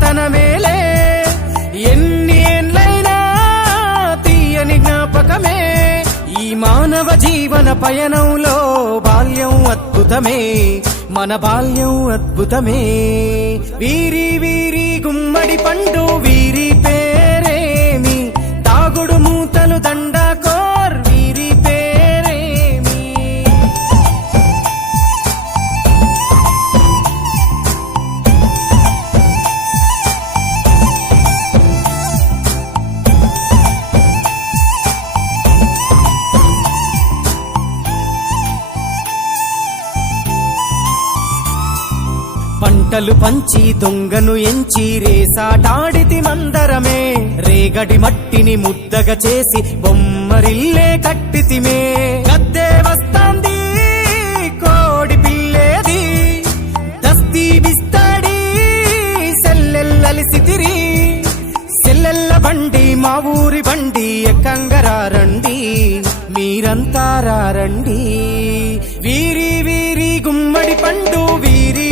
చిన్నతనమేలే ఎన్ని ఏండ్లైనా తీయని జ్ఞాపకమే ఈ మానవ జీవన పయనంలో బాల్యం అద్భుతమే మన బాల్యం అద్భుతమే వీరి వీరి గుమ్మడి పండు వీరి పేరేమి తాగుడు మూతలు దండాకోర్ వీరి పేరేమి పంటలు పంచి దొంగను ఎంచి రేసాటాడితి మందరమే రేగడి మట్టిని ముద్దగా చేసి బొమ్మరిల్లే కట్టితిమే గద్దే వస్తాంది కోడి పిల్లేది దస్తీ బిస్తాడి సెల్లెల్లలిసితిరి సెల్లెల్ల బండి మా ఊరి బండి ఎక్కంగరారండి మీరంతా రారండి వీరి వీరి గుమ్మడి పండు వీరి